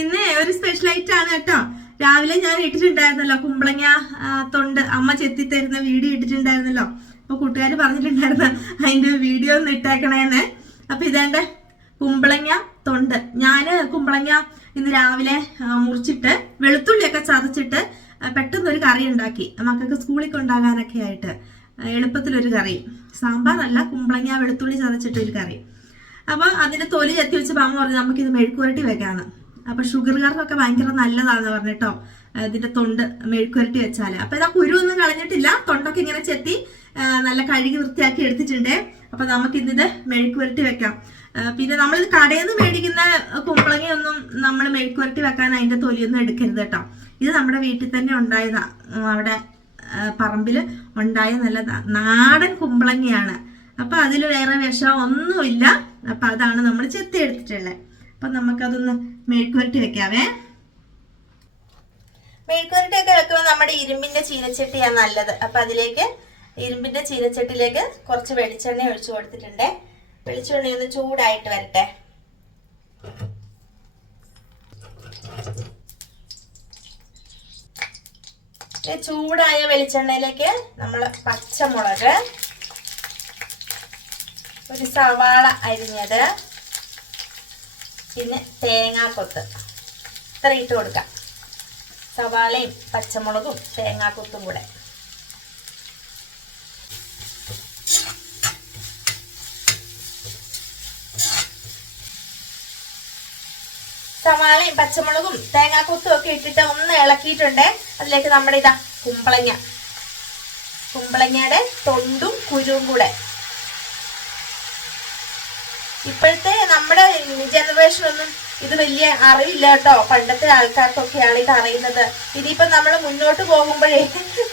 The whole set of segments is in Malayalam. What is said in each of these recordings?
ഇന്ന് ഒരു സ്പെഷ്യൽ ഐറ്റം ആണ് കേട്ടോ. രാവിലെ ഞാൻ ഇട്ടിട്ടുണ്ടായിരുന്നല്ലോ കുമ്പളങ്ങ തൊണ്ട്. അമ്മ ചെത്തി തരുന്ന വീഡിയോ ഇട്ടിട്ടുണ്ടായിരുന്നല്ലോ. അപ്പൊ കൂട്ടുകാർ പറഞ്ഞിട്ടുണ്ടായിരുന്നു അതിന്റെ വീഡിയോ ഒന്ന് ഇട്ടേക്കണേന്ന്. അപ്പൊ ഇതേണ്ട കുമ്പളങ്ങ തൊണ്ട്. ഞാൻ കുമ്പളങ്ങ ഇന്ന് രാവിലെ മുറിച്ചിട്ട് വെളുത്തുള്ളിയൊക്കെ ചതച്ചിട്ട് പെട്ടെന്ന് ഒരു കറി ഉണ്ടാക്കി മക്കൾക്ക് സ്കൂളിൽ കൊണ്ടാകാനൊക്കെ ആയിട്ട്. എളുപ്പത്തിലൊരു കറി. സാമ്പാറല്ല കുമ്പളങ്ങ വെളുത്തുള്ളി ചതച്ചിട്ട് ഒരു കറി. അപ്പൊ അതിന്റെ തൊലി ചെത്തി വെച്ച് അമ്മ പറഞ്ഞു നമുക്ക് ഇത് മെഴുക്കുരട്ടി വെക്കാന്ന്. അപ്പൊ ഷുഗറുകാർക്കൊക്കെ ഭയങ്കര നല്ലതാന്ന് പറഞ്ഞിട്ടോ ഇതിന്റെ തൊണ്ട് മെഴുക്കുരട്ടി വെച്ചാൽ. അപ്പൊ ഇതാ കുരു ഒന്നും കളഞ്ഞിട്ടില്ല. തൊണ്ടൊക്കെ ഇങ്ങനെ ചെത്തി നല്ല കഴുകി വൃത്തിയാക്കി എടുത്തിട്ടുണ്ട്. അപ്പൊ നമുക്ക് ഇന്നിത് മെഴുക്കുരട്ടി വെക്കാം പിന്നെ നമ്മൾ ഇത് കടയിൽ നിന്ന് മേടിക്കുന്ന കുമ്പളങ്ങയൊന്നും നമ്മൾ മെഴുക്കുരട്ടി വെക്കാൻ അതിന്റെ തൊലിയൊന്നും എടുക്കരുത് കേട്ടോ ഇത് നമ്മുടെ വീട്ടിൽ തന്നെ ഉണ്ടായതാ. അവിടെ പറമ്പിൽ ഉണ്ടായ നല്ല നാടൻ കുമ്പളങ്ങയാണ്. അപ്പൊ അതിൽ വേറെ വിഷം ഒന്നുമില്ല. അപ്പൊ അതാണ് നമ്മൾ ചെത്തി എടുത്തിട്ടുള്ളത് അപ്പൊ നമുക്കതൊന്ന് മെഴുക്കുവരട്ടി വെക്കാവേ. മെഴുക്കുവരട്ടി ഒക്കെ വെക്കുമ്പോൾ നമ്മുടെ ഇരുമ്പിന്റെ ചീനച്ചട്ടിയാണ് നല്ലത്. അപ്പൊ അതിലേക്ക് ഇരുമ്പിന്റെ ചീനച്ചട്ടിയിലേക്ക് കുറച്ച് വെളിച്ചെണ്ണ ഒഴിച്ചു കൊടുത്തിട്ടുണ്ട്. വെളിച്ചെണ്ണ ഒന്ന് ചൂടായിട്ട് വരട്ടെ. ചൂടായ വെളിച്ചെണ്ണയിലേക്ക് നമ്മൾ പച്ചമുളക് ഒരു സവാള അരിഞ്ഞത് പിന്നെ തേങ്ങാക്കൊത്ത്. ഇത്ര ഇട്ട് കൊടുക്കാം. സവാളയും പച്ചമുളകും തേങ്ങാക്കൊത്തും കൂടെ. സവാളയും പച്ചമുളകും തേങ്ങാക്കൊത്തും ഒക്കെ ഇട്ടിട്ട് ഒന്ന് ഇളക്കിയിട്ടുണ്ട്. അതിലേക്ക് നമ്മുടെ ഇതാ കുമ്പളങ്ങ. കുമ്പളങ്ങയുടെ തൊണ്ടും കുരുവും കൂടെ. ഇപ്പോഴത്തെ നമ്മുടെ ജനറേഷൻ ഒന്നും ഇത് വലിയ അറിവില്ല കേട്ടോ. പണ്ടത്തെ ആൾക്കാർക്കൊക്കെയാണ് ഇത് അറിയുന്നത്. ഇനിയിപ്പോ നമ്മൾ മുന്നോട്ട് പോകുമ്പോഴേ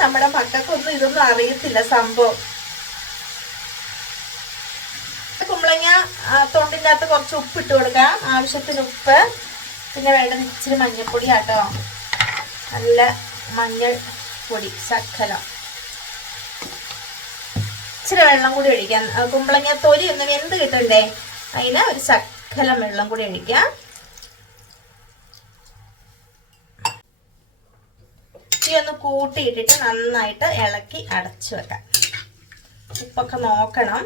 നമ്മുടെ മക്കൾക്കൊന്നും ഇതൊന്നും അറിയത്തില്ല സംഭവം. കുമ്പളങ്ങ തൊണ്ടിന്റെ അകത്ത് കുറച്ച് ഉപ്പ് ഇട്ട് കൊടുക്കാം. ആവശ്യത്തിന് ഉപ്പ്. പിന്നെ വേണ്ടത് ഇച്ചിരി മഞ്ഞൾപ്പൊടി കേട്ടോ നല്ല മഞ്ഞൾ പൊടി ശക്കലം ഇച്ചിരി വെള്ളം കൂടി ഒഴിക്കാം. കുമ്പളങ്ങ തൊലി ഒന്ന് വെന്ത് കിട്ടണ്ടേ? അതിന് ഒരു ശക്കലം വെള്ളം കൂടി ഒഴിക്കാം തീ ഒന്ന് കൂട്ടിയിട്ടിട്ട് നന്നായിട്ട് ഇളക്കി അടച്ചു വെക്കാം. ഉപ്പൊക്കെ നോക്കണം.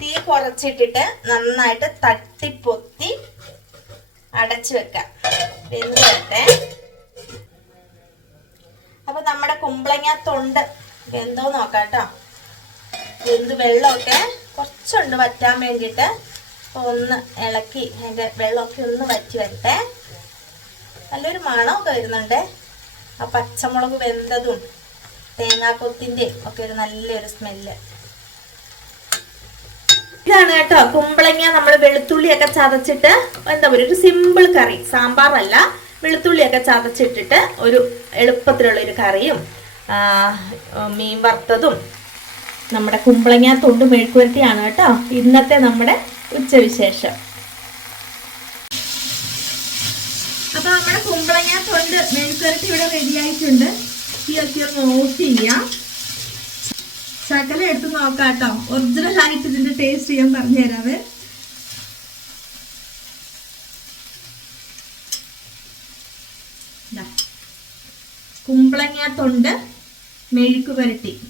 തീ കുറച്ചിട്ടിട്ട് നന്നായിട്ട് തട്ടിപ്പൊത്തി അടച്ചു വെക്കാം. വെന്ത് വരട്ടെ. കുമ്പളങ്ങ തൊണ്ട് വെന്തോ നോക്കാം കേട്ടോ വെള്ളമൊക്കെ കുറച്ചുണ്ട് വറ്റാൻ വേണ്ടിയിട്ട്. അപ്പോൾ ഒന്ന് ഇളക്കി അതിന്റെ വെള്ളമൊക്കെ ഒന്ന് വറ്റി വരട്ടെ. നല്ലൊരു മണമൊക്കെ വരുന്നുണ്ട്. ആ പച്ചമുളക് വെന്തതും തേങ്ങാക്കൊത്തിന്റെയും ഒക്കെ ഒരു നല്ലൊരു സ്മെല്ല്. ഇതാണ് കേട്ടോ കുമ്പളങ്ങ നമ്മൾ വെളുത്തുള്ളിയൊക്കെ ചതച്ചിട്ട് എന്താ പറയുക ഒരു സിമ്പിൾ കറി. സാമ്പാറല്ല വെളുത്തുള്ളിയൊക്കെ ചതച്ചിട്ടിട്ട് ഒരു എളുപ്പത്തിലുള്ള ഒരു കറിയും മീൻ വറുത്തതും നമ്മുടെ കുമ്പളങ്ങ തൊണ്ട് മെഴുക്കുവരട്ടിയാണ് കേട്ടോ. ഇന്നത്തെ നമ്മുടെ ഉച്ചവിശേഷം. അപ്പൊ നമ്മുടെ കുമ്പളങ്ങ തൊണ്ട് മെഴുക്കുവരട്ടി ഇവിടെ റെഡിയായിട്ടുണ്ട് തീയൊക്കെ ഒന്ന് ഓഫ് ചെയ്യാം. ശകലം എടുത്ത് നോക്കാം കേട്ടോ ഒറിജിനൽ ആയിട്ട് ഇതിന്റെ ടേസ്റ്റ് ഞാൻ പറഞ്ഞുതരാവേ കുമ്പളങ്ങ തൊണ്ട് മെഴുക്ക് പുരട്ടി.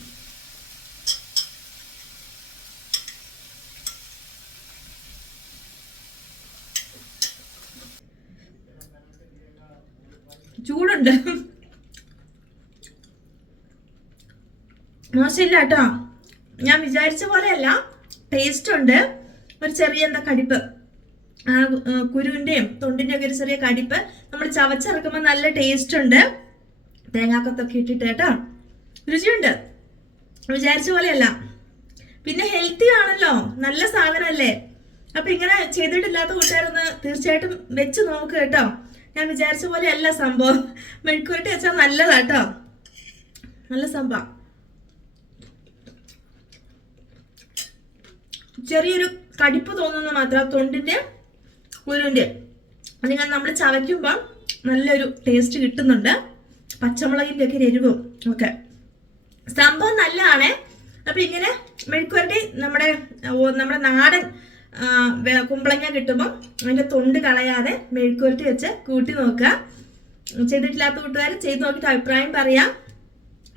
ചൂടുണ്ട്. മോശമില്ല കേട്ടോ. ഞാൻ വിചാരിച്ച പോലെയല്ല. ടേസ്റ്റ് ഉണ്ട്. ഒരു ചെറിയ എന്താ കടിപ്പ്. ആ കുരുവിന്റെയും തൊണ്ടിന്റെ ഒക്കെ ഒരു ചെറിയ കടിപ്പ്. നമ്മൾ ചവച്ചിറക്കുമ്പോൾ നല്ല ടേസ്റ്റ് ഉണ്ട്. തേങ്ങാക്കത്തൊക്കെ ഇട്ടിട്ട് കേട്ടോ. രുചിയുണ്ട്. വിചാരിച്ച പോലെയല്ല. പിന്നെ ഹെൽത്തി ആണല്ലോ. നല്ല സാധനമല്ലേ. അപ്പൊ ഇങ്ങനെ ചെയ്തിട്ടില്ലാത്ത കൂട്ടുകാരൊന്ന് തീർച്ചയായിട്ടും വെച്ച് നോക്ക് കേട്ടോ. ഞാൻ വിചാരിച്ച പോലെ അല്ല സംഭവം മെഴുക്കുരട്ടി വെച്ചാൽ നല്ലതാട്ടോ നല്ല സംഭവം. ചെറിയൊരു കടിപ്പ് തോന്നുന്ന മാത്രം. തൊണ്ടിന്റെ കുരുവിന്റെ അതിങ്ങനെ നമ്മൾ ചവയ്ക്കുമ്പോൾ നല്ലൊരു ടേസ്റ്റ് കിട്ടുന്നുണ്ട്. പച്ചമുളകിന്റെ ഒക്കെ എരിവും ഒക്കെ. സംഭവം നല്ലതാണ്. അപ്പൊ ഇങ്ങനെ മെഴുക്കുവരട്ടി നമ്മുടെ നമ്മുടെ നാടൻ കുമ്പളങ്ങ കിട്ടുമ്പോൾ അതിന്റെ തൊണ്ട് കളയാതെ മെഴുക്കുവരട്ടി വെച്ച് കൂട്ടി നോക്കുക. ചെയ്തിട്ടില്ലാത്ത കൂട്ടുകാർ ചെയ്ത് നോക്കിയിട്ട് അഭിപ്രായം പറയാം.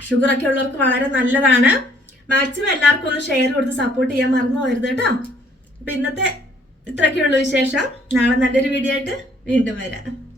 ഷുഗർ ഒക്കെ ഉള്ളവർക്ക് വളരെ നല്ലതാണ്. മാക്സിമം എല്ലാവർക്കും ഒന്ന് ഷെയർ കൊടുത്ത് സപ്പോർട്ട് ചെയ്യാൻ മറന്നു പോകരുത് കേട്ടോ. അപ്പൊ ഇന്നത്തെ ഇത്രയൊക്കെയുള്ള വിശേഷം. നാളെ നല്ലൊരു വീഡിയോ ആയിട്ട് വീണ്ടും വരാം.